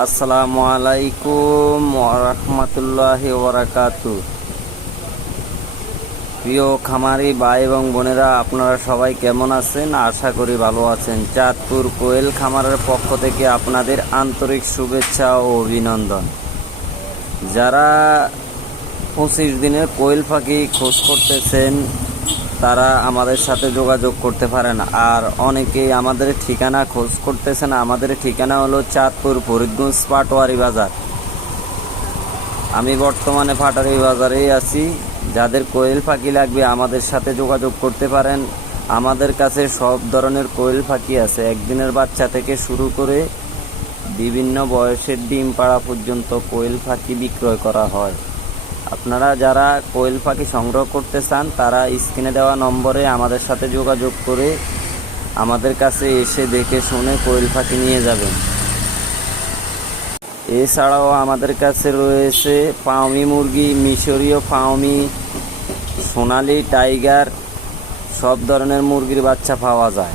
আসসালামু আলাইকুম ওয়া রাহমাতুল্লাহি ওয়া বারাকাতুহু। প্রিয় খামারি ভাই এবং বোনেরা, আপনারা সবাই কেমন আছেন? আশা করি ভালো আছেন। চাঁদপুর কোয়েল খামারের পক্ষ থেকে আপনাদের আন্তরিক শুভেচ্ছা ও অভিনন্দন। যারা 25 দিনের কোয়েল পাখি খোঁজ করতেছেন তারা আমাদের সাথে যোগাযোগ করতে পারেন। আর অনেকেই আমাদের ঠিকানা খোঁজ করতেছেন। আমাদের ঠিকানা হলো চাঁদপুর ফরিদগঞ্জ পাটোয়ারি বাজার। আমি বর্তমানে পাটোয়ারি বাজারেই আছি। যাদের কোয়েল পাখি লাগবে আমাদের সাথে যোগাযোগ করতে পারেন। আমাদের কাছে সব ধরনের কোয়েল পাখি আছে, একদিনের বাচ্চা থেকে শুরু করে বিভিন্ন বয়সের ডিম পাড়া পর্যন্ত কোয়েল পাখি বিক্রয় করা হয়। আপনারা যারা কোয়েল পাখি সংগ্রহ করতে চান তারা স্ক্রিনে দেওয়া নম্বরে আমাদের সাথে যোগাযোগ করে আমাদের কাছে এসে দেখে শুনে কোয়েল পাখি নিয়ে যাবেন। এছাড়াও আমাদের কাছে রয়েছে ফাউমি মুরগি, মিশরীয় ফাউমি, সোনালি টাইগার, সব ধরনের মুরগির বাচ্চা পাওয়া যায়।